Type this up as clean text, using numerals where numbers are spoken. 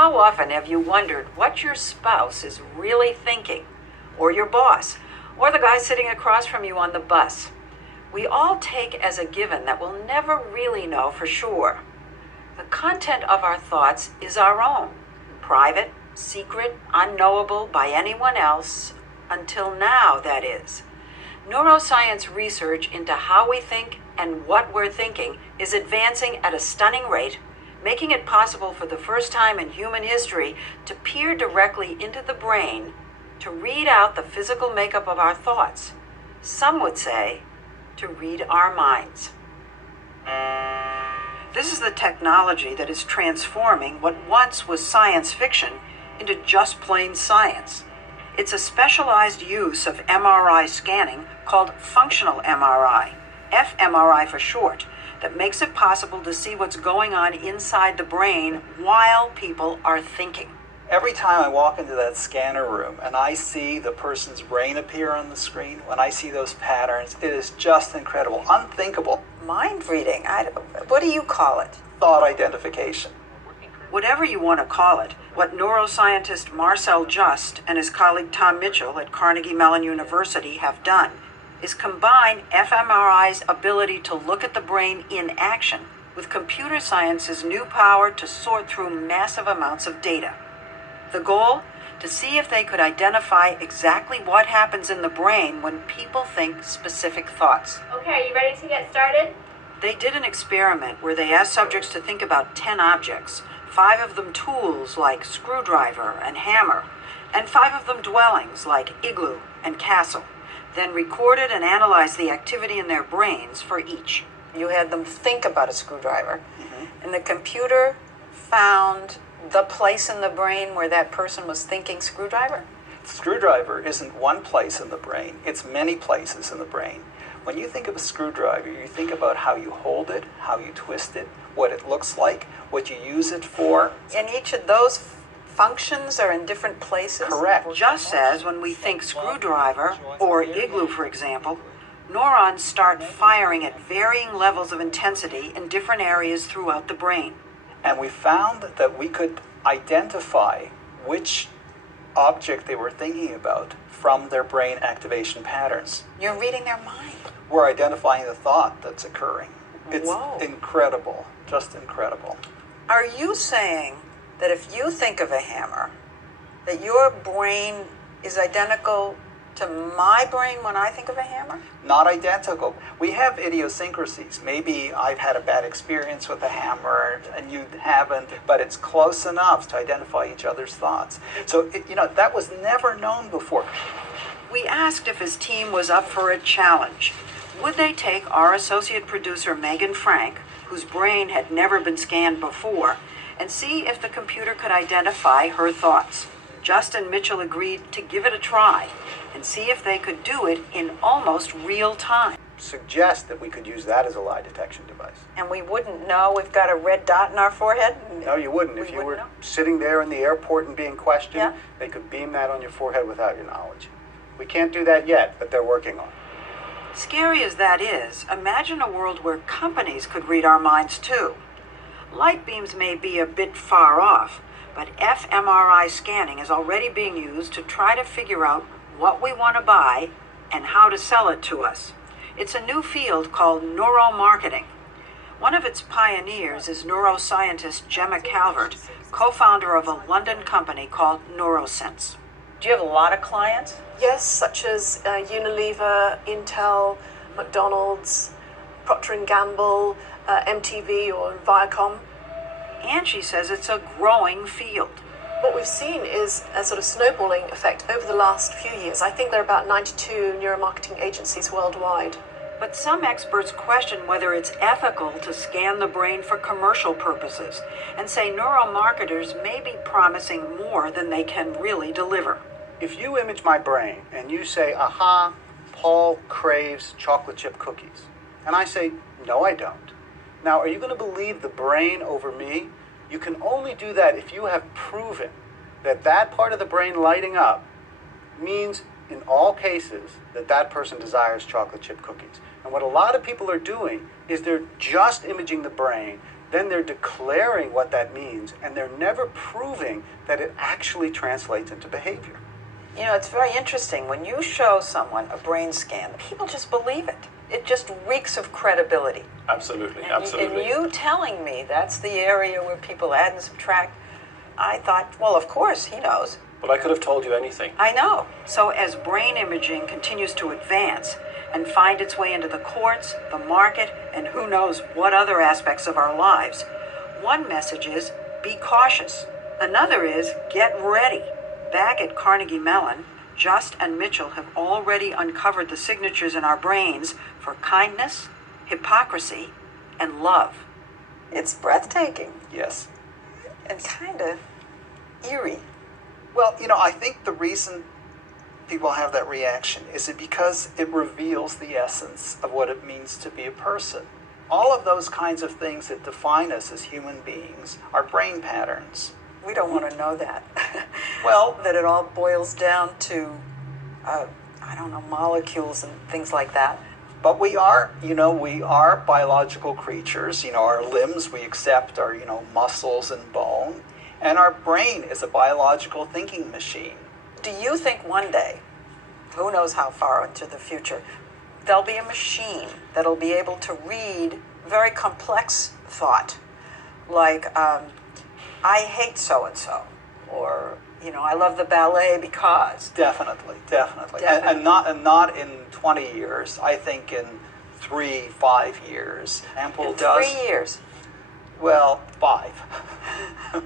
How often have you wondered what your spouse is really thinking, or your boss, or the guy sitting across from you on the bus? We all take as a given that we'll never really know for sure. The content of our thoughts is our own, private, secret, unknowable by anyone else, until now, that is. Neuroscience research into how we think and what we're thinking is advancing at a stunning rate, making it possible for the first time in human history to peer directly into the brain to read out the physical makeup of our thoughts. Some would say to read our minds. This is the technology that is transforming what once was science fiction into just plain science. It's a specialized use of MRI scanning called functional MRI, fMRI for short, that makes it possible to see what's going on inside the brain while people are thinking. Every time I walk into that scanner room and I see the person's brain appear on the screen, when I see those patterns, it is just incredible, unthinkable. Mind reading, what do you call it? Thought identification. Whatever you want to call it, what neuroscientist Marcel Just and his colleague Tom Mitchell at Carnegie Mellon University have done is combine fMRI's ability to look at the brain in action with computer science's new power to sort through massive amounts of data. The goal? To see if they could identify exactly what happens in the brain when people think specific thoughts. Okay, are you ready to get started? They did an experiment where they asked subjects to think about 10 objects, 5 of them tools like screwdriver and hammer, and 5 of them dwellings like igloo and castle, then recorded and analyzed the activity in their brains for each. You had them think about a screwdriver, and the computer found the place in the brain where that person was thinking screwdriver? Screwdriver isn't one place in the brain, it's many places in the brain. When you think of a screwdriver, you think about how you hold it, how you twist it, what it looks like, what you use it for. And each of those functions are in different places? Correct. Just as when we think screwdriver, or igloo for example, neurons start firing at varying levels of intensity in different areas throughout the brain. And we found that we could identify which object they were thinking about from their brain activation patterns. You're reading their mind. We're identifying the thought that's occurring. It's Whoa. incredible, just incredible. Are you saying that if you think of a hammer, that your brain is identical to my brain when I think of a hammer? Not identical. We have idiosyncrasies. Maybe I've had a bad experience with a hammer and you haven't, but it's close enough to identify each other's thoughts. So, that was never known before. We asked if his team was up for a challenge. Would they take our associate producer, Megan Frank, whose brain had never been scanned before, and see if the computer could identify her thoughts? Justin Mitchell agreed to give it a try and see if they could do it in almost real time. Suggest that we could use that as a lie detection device. And we wouldn't know we've got a red dot in our forehead? No, you wouldn't. If you were sitting there in the airport and being questioned, Yeah. they could beam that on your forehead without your knowledge. We can't do that yet, but they're working on it. Scary as that is, imagine a world where companies could read our minds too. Light beams may be a bit far off, but fMRI scanning is already being used to try to figure out what we want to buy and how to sell it to us. It's a new field called neuromarketing. One of its pioneers is neuroscientist Gemma Calvert, co-founder of a London company called Neurosense. Do you have a lot of clients? Yes, such as Unilever, Intel, McDonald's, Procter & Gamble, MTV or Viacom. And she says it's a growing field. What we've seen is a sort of snowballing effect over the last few years. I think there are about 92 neuromarketing agencies worldwide. But some experts question whether it's ethical to scan the brain for commercial purposes and say neuromarketers may be promising more than they can really deliver. If you image my brain and you say, aha, Paul craves chocolate chip cookies, and I say, no, I don't. Now, are you going to believe the brain over me? You can only do that if you have proven that that part of the brain lighting up means, in all cases, that that person desires chocolate chip cookies. And what a lot of people are doing is they're just imaging the brain then they're declaring what that means, and they're never proving that it actually translates into behavior. You know, it's very interesting. When you show someone a brain scan, people just believe it. It just reeks of credibility. Absolutely, And, absolutely. and you telling me that's the area where people add and subtract, I thought, well, of course, he knows. But I could have told you anything. I know. So as brain imaging continues to advance and find its way into the courts, the market, and who knows what other aspects of our lives, one message is be cautious. Another is get ready. Back at Carnegie Mellon, Just and Mitchell have already uncovered the signatures in our brains for kindness, hypocrisy, and love. It's breathtaking Yes. and kind of eerie. Well, I think the reason people have that reaction is it because it reveals the essence of what it means to be a person. All of those kinds of things that define us as human beings are brain patterns. We don't want to know that. Well, That it all boils down to, I don't know, molecules and things like that. but we are biological creatures. Our limbs we accept are, muscles and bone. And our brain is a biological thinking machine. Do you think one day, who knows how far into the future, there'll be a machine that'll be able to read very complex thought, like, I hate so-and-so, or, I love the ballet because. Definitely. Definitely. And not in 20 years. I think in 3-5 years. Ample In does. 3 years. Well, 5.